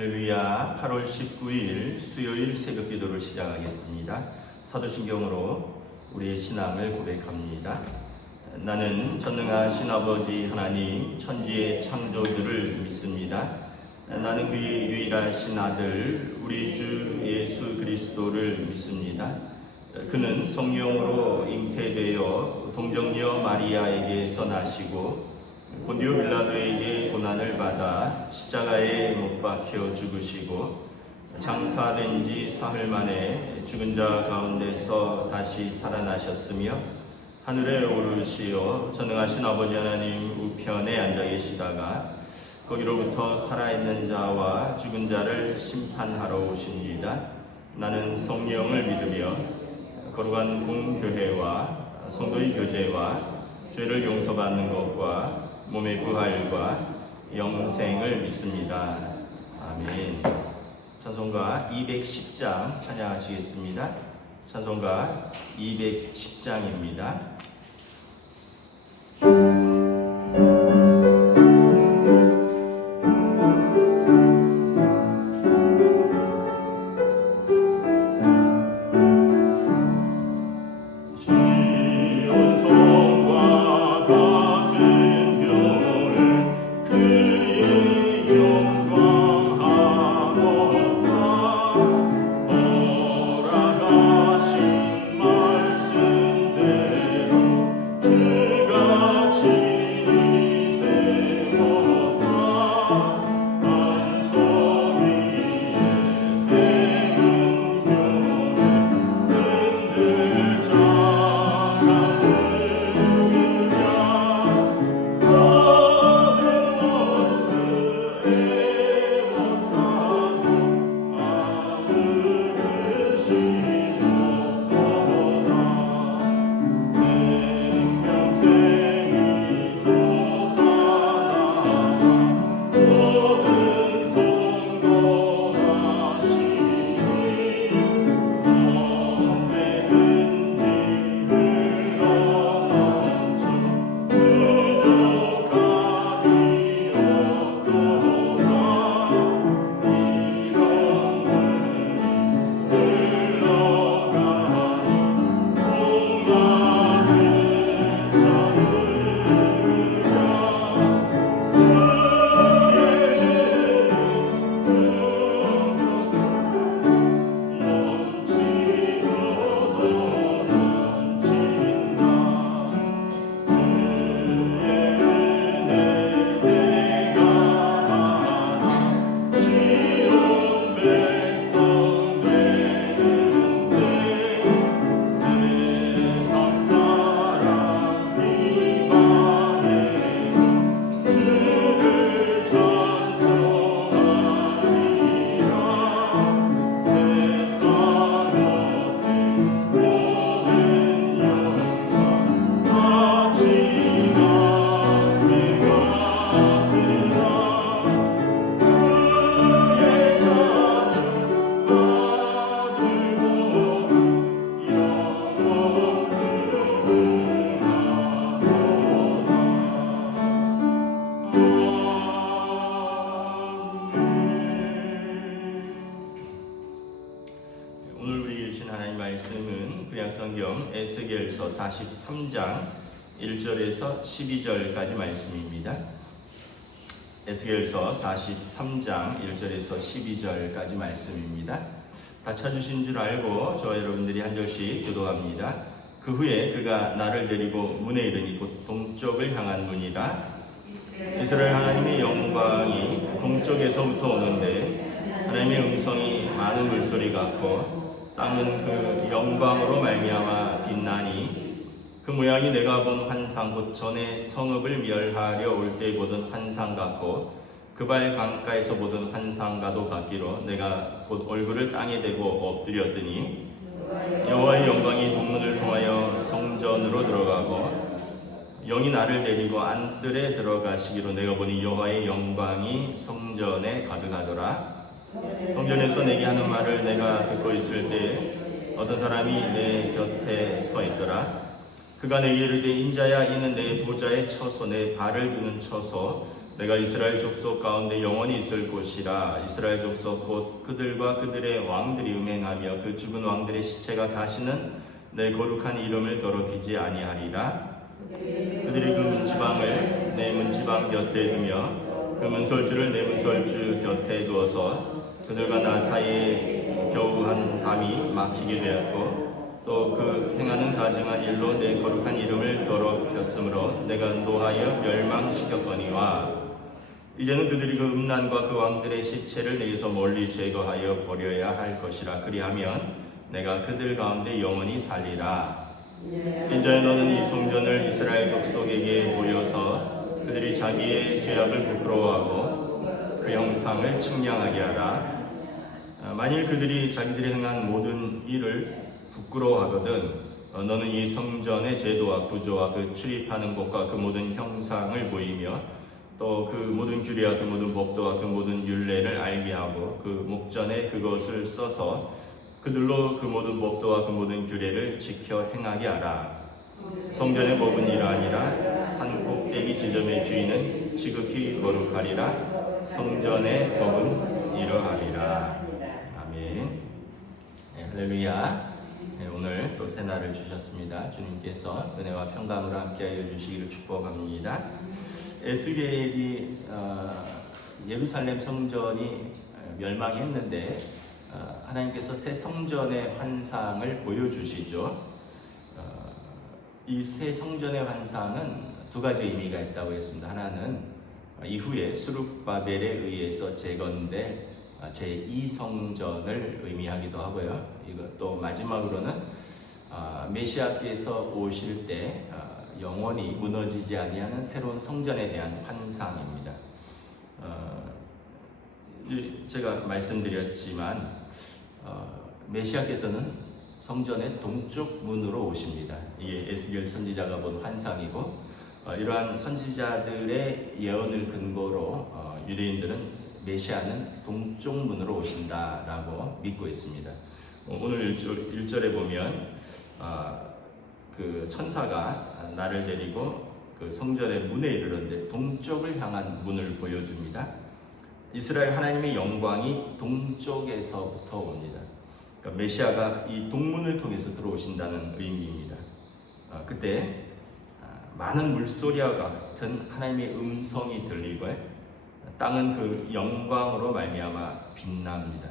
할렐루야. 8월 19일 수요일 새벽 기도를 시작하겠습니다. 사도신경으로 우리의 신앙을 고백합니다. 나는 전능하신 아버지 하나님 천지의 창조주를 믿습니다. 나는 그의 유일하신 아들 우리 주 예수 그리스도를 믿습니다. 그는 성령으로 잉태되어 동정녀 마리아에게서 나시고 본디오 빌라도에게 고난을 받아 십자가에 못 박혀 죽으시고 장사된 지 사흘 만에 죽은 자 가운데서 다시 살아나셨으며 하늘에 오르시어 전능하신 아버지 하나님 우편에 앉아 계시다가 거기로부터 살아있는 자와 죽은 자를 심판하러 오십니다. 나는 성령을 믿으며 거룩한 공교회와 성도의 교제와 죄를 용서받는 것과 몸의 부활과 영생을 믿습니다. 아멘. 찬송가 210장 찬양하시겠습니다. 찬송가 210장입니다. 성경 에스겔서 43장 1절에서 12절까지 말씀입니다. 에스겔서 43장 1절에서 12절까지 말씀입니다. 다 찾으신 줄 알고 저와 여러분들이 한 절씩 기도합니다. 그 후에 그가 나를 데리고 문에 이르니 곧 동쪽을 향한 문이다. 이스라엘 하나님의 영광이 동쪽에서부터 오는데 하나님의 음성이 많은 물소리 같고 땅은 그 영광으로 말미암아 빛나니 그 모양이 내가 본 환상 곧 전에 성읍을 멸하려 올 때 보던 환상 같고 그발 강가에서 보던 환상과도 같기로 내가 곧 얼굴을 땅에 대고 엎드렸더니 여호와의 영광이 동문을 통하여 성전으로 들어가고 영이 나를 데리고 안뜰에 들어가시기로 내가 보니 여호와의 영광이 성전에 가득하더라. 성전에서 내게 하는 말을 내가 듣고 있을 때 어떤 사람이 내 곁에 서 있더라. 그가 내게 이르되 인자야 이는 내 보좌에 쳐서 내 발을 두는 처소 내가 이스라엘 족속 가운데 영원히 있을 곳이라. 이스라엘 족속 곧 그들과 그들의 왕들이 음행하며 그 죽은 왕들의 시체가 다시는 내 거룩한 이름을 더럽히지 아니하리라. 그들이 그 문지방을 내 문지방 곁에 두며 그 문설주를 내 문설주 곁에 두어서 그들과 나 사이에 겨우 한 담이 막히게 되었고 또 그 행하는 가증한 일로 내 거룩한 이름을 더럽혔으므로 내가 노하여 멸망시켰거니와 이제는 그들이 그 음란과 그 왕들의 시체를 내게서 멀리 제거하여 버려야 할 것이라. 그리하면 내가 그들 가운데 영원히 살리라. 인자여 너는 이 성전을 이스라엘 족속에게 보여서 그들이 자기의 죄악을 부끄러워하고 그 형상을 측량하게 하라. 만일 그들이 자기들이 행한 모든 일을 부끄러워하거든 너는 이 성전의 제도와 구조와 그 출입하는 곳과 그 모든 형상을 보이며 또 그 모든 규례와 그 모든 법도와 그 모든 율례를 알게 하고 그 목전에 그것을 써서 그들로 그 모든 법도와 그 모든 규례를 지켜 행하게 하라. 성전의 법은 이러하니라. 산 꼭대기 지점의 주인은 지극히 거룩하리라. 성전의 법은 이러하리라. 아멘. 네, 할렐루야. 네, 오늘 또 새날을 주셨습니다. 주님께서 은혜와 평강으로 함께하여 주시기를 축복합니다. 에스겔이 예루살렘 성전이 멸망했는데 하나님께서 새 성전의 환상을 보여주시죠. 이 새 성전의 환상은 두 가지 의미가 있다고 했습니다. 하나는 이후에 수룹바벨에 의해서 재건될 제2성전을 의미하기도 하고요. 이것도 마지막으로는 메시아께서 오실 때 영원히 무너지지 아니하는 새로운 성전에 대한 환상입니다. 제가 말씀드렸지만 메시아께서는 성전의 동쪽 문으로 오십니다. 이게 에스겔 선지자가 본 환상이고 이러한 선지자들의 예언을 근거로 유대인들은 메시아는 동쪽 문으로 오신다라고 믿고 있습니다. 오늘 1절에 보면 그 천사가 나를 데리고 그 성전의 문에 이르렀는데 동쪽을 향한 문을 보여줍니다. 이스라엘 하나님의 영광이 동쪽에서부터 옵니다. 그러니까 메시아가 이 동문을 통해서 들어오신다는 의미입니다. 그때 많은 물소리와 같은 하나님의 음성이 들리고 땅은 그 영광으로 말미암아 빛납니다.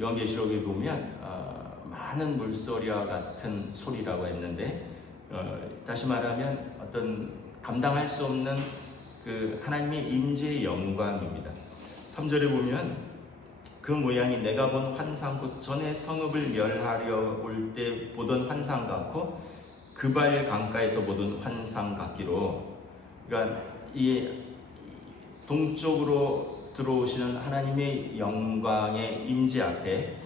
요한계시록에 보면 많은 물소리와 같은 소리라고 했는데 다시 말하면 어떤 감당할 수 없는 그 하나님의 임재의 영광입니다. 3절에 보면 그 모양이 내가 본 환상 곧 전에 성읍을 멸하려 올 때 보던 환상 같고 그발 강가에서 보던 환상 같기로, 그러니까 이 동쪽으로 들어오시는 하나님의 영광의 임재 앞에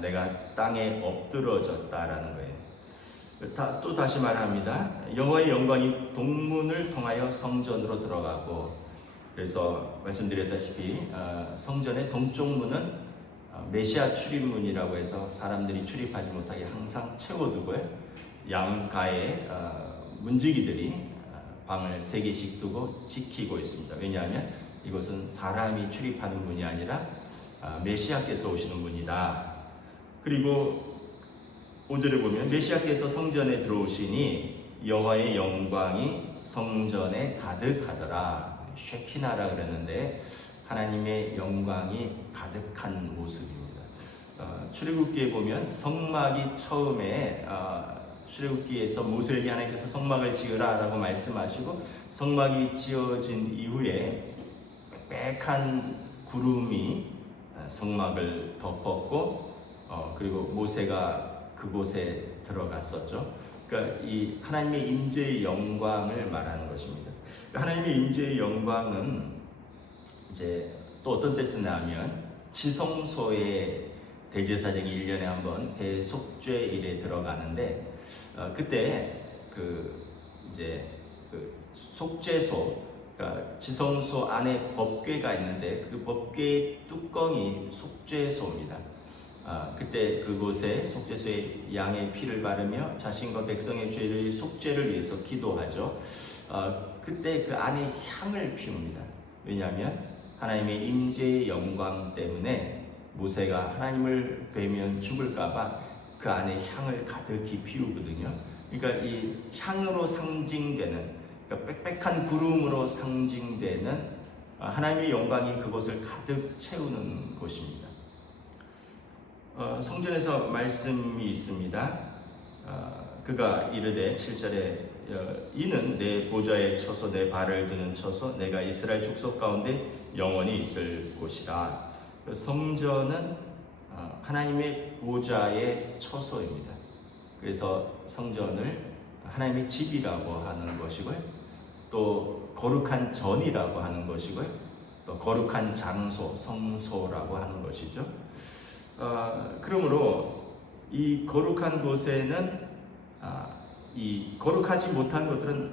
내가 땅에 엎드러졌다라는 거예요. 또 다시 말합니다. 여호와의 영광이 동문을 통하여 성전으로 들어가고, 그래서 말씀드렸다시피 성전의 동쪽 문은 메시아 출입문이라고 해서 사람들이 출입하지 못하게 항상 채워두고요. 양가에 문지기들이 방을 3개씩 두고 지키고 있습니다. 왜냐하면 이곳은 사람이 출입하는 문이 아니라 메시아께서 오시는 문이다. 그리고 5절에 보면 메시아께서 성전에 들어오시니 여호와의 영광이 성전에 가득하더라. 쉐키나라 그랬는데 하나님의 영광이 가득한 모습입니다. 출애굽기에 보면 성막이 처음에 출애굽기에서 모세에게 하나님께서 성막을 지으라 라고 말씀하시고 성막이 지어진 이후에 빽빽한 구름이 성막을 덮었고 그리고 모세가 그곳에 들어갔었죠. 그러니까 이 하나님의 임재의 영광을 말하는 것입니다. 하나님의 임재의 영광은 이제 또 어떤 때 쓰냐면 지성소에 대제사장이 1년에 한 번 대속죄일에 들어가는데 그때 그 이제 그 속죄소, 그러니까 지성소 안에 법궤가 있는데 그 법궤의 뚜껑이 속죄소입니다. 그때 그곳에 속죄소에 양의 피를 바르며 자신과 백성의 죄를 속죄를 위해서 기도하죠. 그때 그 안에 향을 피웁니다. 왜냐하면 하나님의 임재의 영광 때문에 모세가 하나님을 뵈면 죽을까봐 그 안에 향을 가득히 피우거든요. 그러니까 이 향으로 상징되는, 그러니까 빽빽한 구름으로 상징되는 하나님의 영광이 그곳을 가득 채우는 곳입니다. 성전에서 말씀이 있습니다. 그가 이르되 7절에 이는 내 보좌에 처소 내 발을 드는 처소 내가 이스라엘 족속 가운데 영원히 있을 곳이라. 성전은 하나님의 보좌의 처소입니다. 그래서 성전을 하나님의 집이라고 하는 것이고요, 또 거룩한 전이라고 하는 것이고요, 또 거룩한 장소, 성소라고 하는 것이죠. 그러므로 이 거룩한 곳에는 이 거룩하지 못한 것들은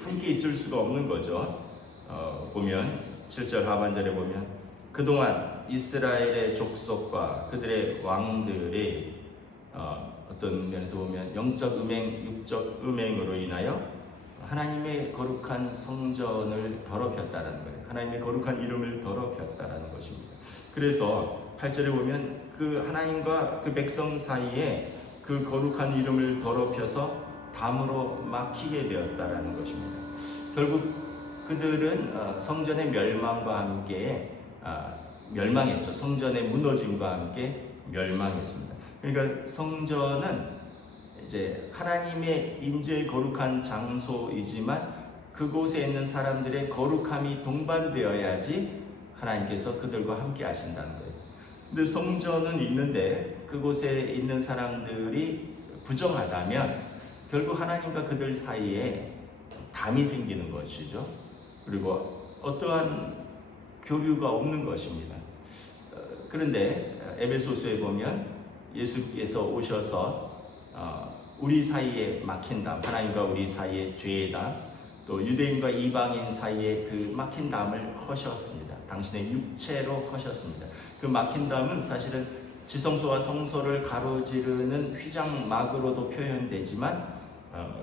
함께 있을 수가 없는 거죠. 보면 7절 하반절에 보면 그동안 이스라엘의 족속과 그들의 왕들이 어떤 면에서 보면 영적 음행, 육적 음행으로 인하여 하나님의 거룩한 성전을 더럽혔다는 거예요. 하나님의 거룩한 이름을 더럽혔다는 것입니다. 그래서 8절에 보면 그 하나님과 그 백성 사이에 그 거룩한 이름을 더럽혀서 담으로 막히게 되었다라는 것입니다. 결국 그들은 성전의 멸망과 함께 멸망했죠. 성전의 무너짐과 함께 멸망했습니다. 그러니까 성전은 이제 하나님의 임재의 거룩한 장소이지만 그곳에 있는 사람들의 거룩함이 동반되어야지 하나님께서 그들과 함께 하신다는 거예요. 근데 성전은 있는데 그곳에 있는 사람들이 부정하다면 결국 하나님과 그들 사이에 담이 생기는 것이죠. 그리고 어떠한 교류가 없는 것입니다. 그런데 에베소서에 보면 예수께서 오셔서 우리 사이에 막힌 담, 하나님과 우리 사이에 죄의 담, 또 유대인과 이방인 사이에 그 막힌 담을 허셨습니다. 당신의 육체로 허셨습니다. 그 막힌 담은 사실은 지성소와 성소를 가로지르는 휘장막으로도 표현되지만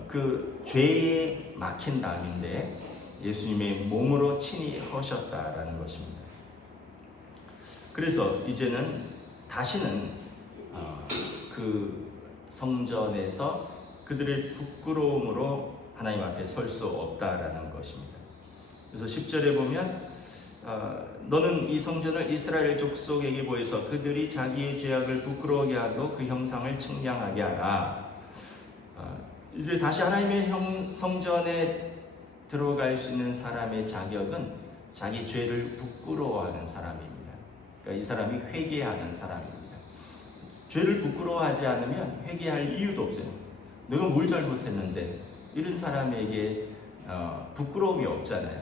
그 죄에 막힌 담인데 예수님의 몸으로 친히 허셨다라는 것입니다. 그래서 이제는 다시는 그 성전에서 그들의 부끄러움으로 하나님 앞에 설 수 없다라는 것입니다. 그래서 10절에 보면 너는 이 성전을 이스라엘 족속에게 보여서 그들이 자기의 죄악을 부끄러워하게 하고 그 형상을 측량하게 하라. 이제 다시 하나님의 성전에 들어갈 수 있는 사람의 자격은 자기 죄를 부끄러워하는 사람입니다. 그러니까 이 사람이 회개하는 사람입니다. 죄를 부끄러워하지 않으면 회개할 이유도 없어요. 내가 뭘 잘못했는데 이런 사람에게 부끄러움이 없잖아요.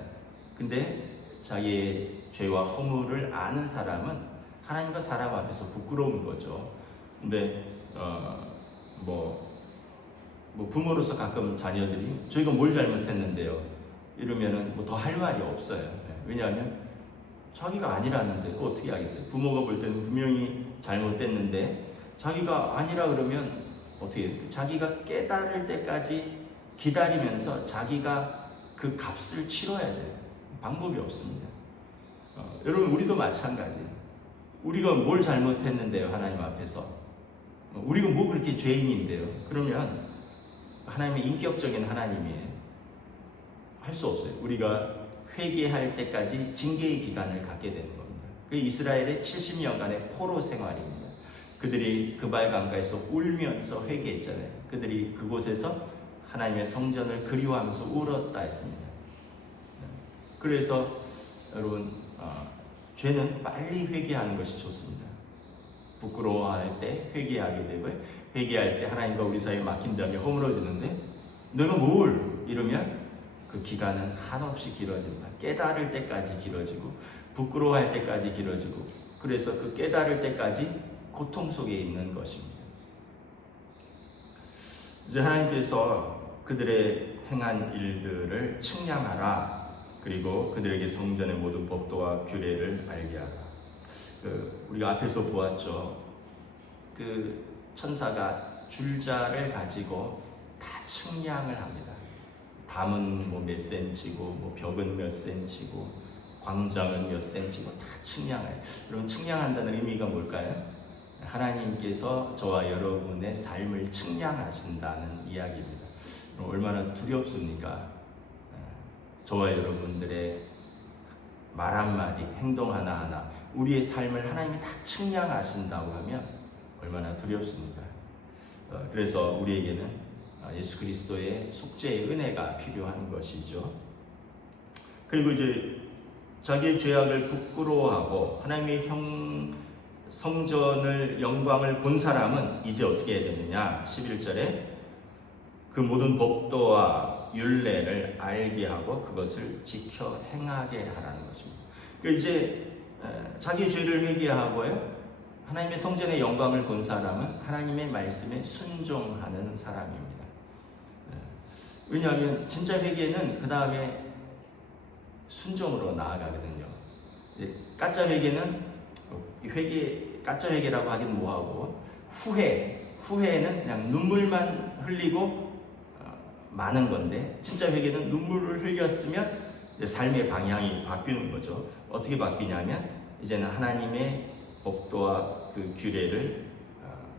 근데 자기의 죄와 허물을 아는 사람은 하나님과 사람 앞에서 부끄러운 거죠. 근데 부모로서 가끔 자녀들이 저희가 뭘 잘못했는데요 이러면은 더 할 말이 없어요. 왜냐하면 자기가 아니라는데 그거 어떻게 하겠어요? 부모가 볼 때는 분명히 잘못됐는데 자기가 아니라 그러면 어떻게 해요? 자기가 깨달을 때까지 기다리면서 자기가 그 값을 치러야 돼요. 방법이 없습니다. 여러분 우리도 마찬가지. 우리가 뭘 잘못했는데요 하나님 앞에서 우리가 뭐 그렇게 죄인인데요. 그러면 하나님의 인격적인 하나님이에요. 할 수 없어요. 우리가 회개할 때까지 징계의 기간을 갖게 되는 겁니다. 그 이스라엘의 70년간의 포로 생활입니다. 그들이 그발 강가에서 울면서 회개했잖아요. 그들이 그곳에서 하나님의 성전을 그리워하면서 울었다 했습니다. 그래서 여러분 죄는 빨리 회개하는 것이 좋습니다. 부끄러워할 때 회개하게 되고요. 회개할 때 하나님과 우리 사이에 막힌 담이 허물어지는데 내가 뭘 이러면 그 기간은 한없이 길어진다. 깨달을 때까지 길어지고 부끄러워할 때까지 길어지고 그래서 그 깨달을 때까지 고통 속에 있는 것입니다. 이제 하나님께서 그들의 행한 일들을 측량하라. 그리고 그들에게 성전의 모든 법도와 규례를 알게 하라. 우리가 앞에서 보았죠. 그 천사가 줄자를 가지고 다 측량을 합니다. 담은 몇 센치고 벽은 몇 센치고 광장은 몇 센치고 다 측량해요. 여러분, 측량한다는 의미가 뭘까요? 하나님께서 저와 여러분의 삶을 측량하신다는 이야기입니다. 얼마나 두렵습니까? 저와 여러분들의 말 한마디, 행동 하나하나, 우리의 삶을 하나님이 다 측량하신다고 하면 얼마나 두렵습니까? 그래서 우리에게는 예수 그리스도의 속죄의 은혜가 필요한 것이죠. 그리고 이제 자기의 죄악을 부끄러워하고 하나님의 성전을 영광을 본 사람은 이제 어떻게 해야 되느냐? 11절에 그 모든 법도와 율례를 알게 하고 그것을 지켜 행하게 하라는 것입니다. 그러니까 이제 자기 죄를 회개하고요, 하나님의 성전의 영광을 본 사람은 하나님의 말씀에 순종하는 사람입니다. 왜냐하면 진짜 회개는 그 다음에 순종으로 나아가거든요. 가짜 회개는 가짜 회개라고 하긴 뭐하고, 후회는 그냥 눈물만 흘리고 많은 건데, 진짜 회개는 눈물을 흘렸으면 삶의 방향이 바뀌는 거죠. 어떻게 바뀌냐면 이제는 하나님의 법도와 그 규례를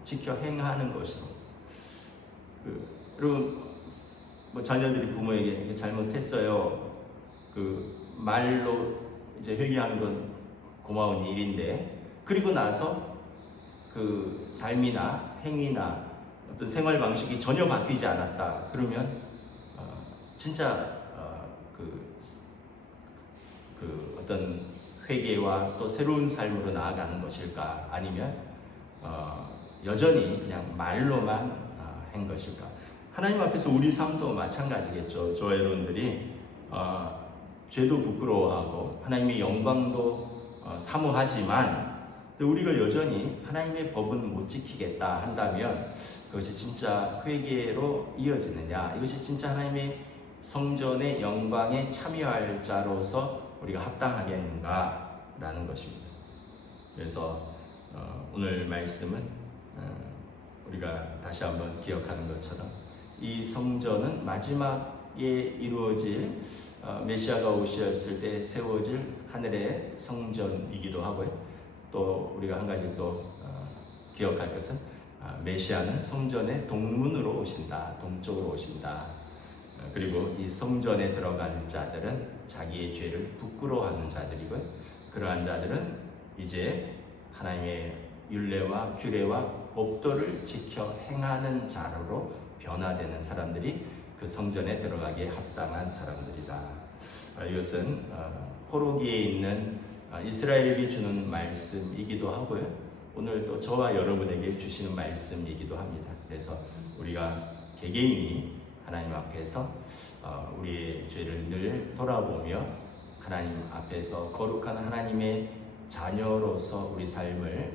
지켜 행하는 것으로. 여러분, 뭐 자녀들이 부모에게 잘못했어요, 말로 이제 회개하는 건 고마운 일인데, 그리고 나서 그 삶이나 행위나 어떤 생활 방식이 전혀 바뀌지 않았다 그러면 진짜 어떤 회개와 또 새로운 삶으로 나아가는 것일까, 아니면 여전히 그냥 말로만 한 것일까? 하나님 앞에서 우리 삶도 마찬가지겠죠. 저와 여러분들이 죄도 부끄러워하고 하나님의 영광도 사모하지만 우리가 여전히 하나님의 법은 못 지키겠다 한다면 그것이 진짜 회개로 이어지느냐, 이것이 진짜 하나님의 성전의 영광에 참여할 자로서 우리가 합당하겠는가 라는 것입니다. 그래서 오늘 말씀은 우리가 다시 한번 기억하는 것처럼 이 성전은 마지막에 이루어질 메시아가 오셨을 때 세워질 하늘의 성전이기도 하고요. 또 우리가 한 가지 또 기억할 것은 메시아는 성전의 동문으로 오신다, 동쪽으로 오신다. 그리고 이 성전에 들어갈 자들은 자기의 죄를 부끄러워하는 자들이고요. 그러한 자들은 이제 하나님의 율례와 규례와 법도를 지켜 행하는 자로 변화되는 사람들이 그 성전에 들어가기에 합당한 사람들이다. 이것은 포로기에 있는 이스라엘에게 주는 말씀이기도 하고요. 오늘 또 저와 여러분에게 주시는 말씀이기도 합니다. 그래서 우리가 개개인이 하나님 앞에서 우리의 죄를 늘 돌아보며 하나님 앞에서 거룩한 하나님의 자녀로서 우리 삶을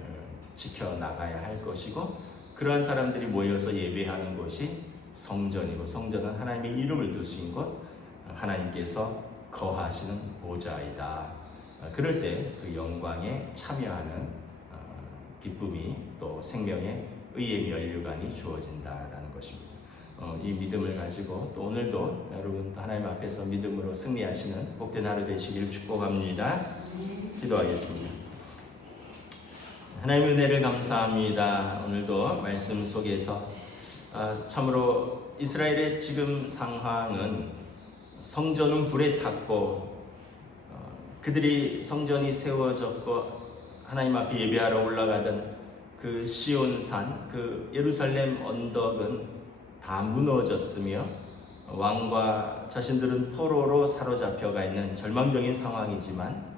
지켜나가야 할 것이고, 그러한 사람들이 모여서 예배하는 곳이 성전이고, 성전은 하나님의 이름을 두신 곳, 하나님께서 거하시는 보좌이다. 그럴 때 그 영광에 참여하는 기쁨이, 또 생명의 의의 면류관이 주어진다라는 것입니다. 이 믿음을 가지고 또 오늘도 여러분 하나님 앞에서 믿음으로 승리하시는 복된 하루 되시길 축복합니다. 기도하겠습니다. 하나님의 은혜를 감사합니다. 오늘도 말씀 속에서 참으로 이스라엘의 지금 상황은 성전은 불에 탔고 그들이 성전이 세워졌고 하나님 앞에 예배하러 올라가던 그 시온산, 그 예루살렘 언덕은 다 무너졌으며 왕과 자신들은 포로로 사로잡혀가 있는 절망적인 상황이지만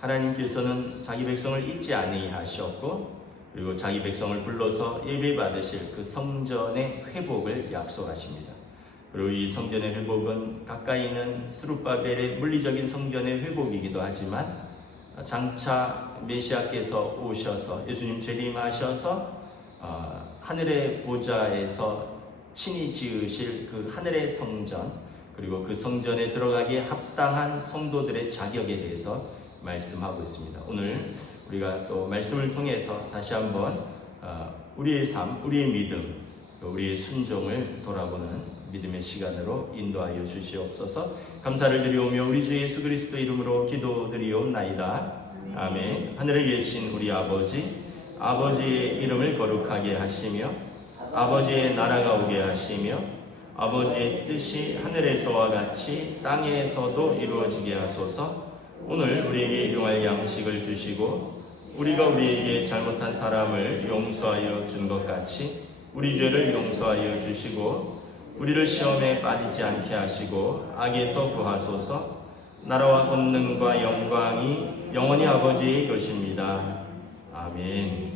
하나님께서는 자기 백성을 잊지 아니하셨고, 그리고 자기 백성을 불러서 예배 받으실 그 성전의 회복을 약속하십니다. 그리고 이 성전의 회복은 가까이 있는 스룹바벨의 물리적인 성전의 회복이기도 하지만 장차 메시아께서 오셔서 예수님 재림하셔서 하늘의 보좌에서 친히 지으실 그 하늘의 성전, 그리고 그 성전에 들어가기에 합당한 성도들의 자격에 대해서 말씀하고 있습니다. 오늘 우리가 또 말씀을 통해서 다시 한번 우리의 삶, 우리의 믿음, 우리의 순종을 돌아보는 믿음의 시간으로 인도하여 주시옵소서. 감사를 드리오며 우리 주 예수 그리스도 이름으로 기도드리옵나이다. 아멘. 하늘에 계신 우리 아버지, 아버지의 이름을 거룩하게 하시며 아버지의 나라가 오게 하시며 아버지의 뜻이 하늘에서와 같이 땅에서도 이루어지게 하소서. 오늘 우리에게 일용할 양식을 주시고 우리가 우리에게 잘못한 사람을 용서하여 준 것 같이 우리 죄를 용서하여 주시고 우리를 시험에 빠지지 않게 하시고 악에서 구하소서. 나라와 권능과 영광이 영원히 아버지의 것입니다. 아멘.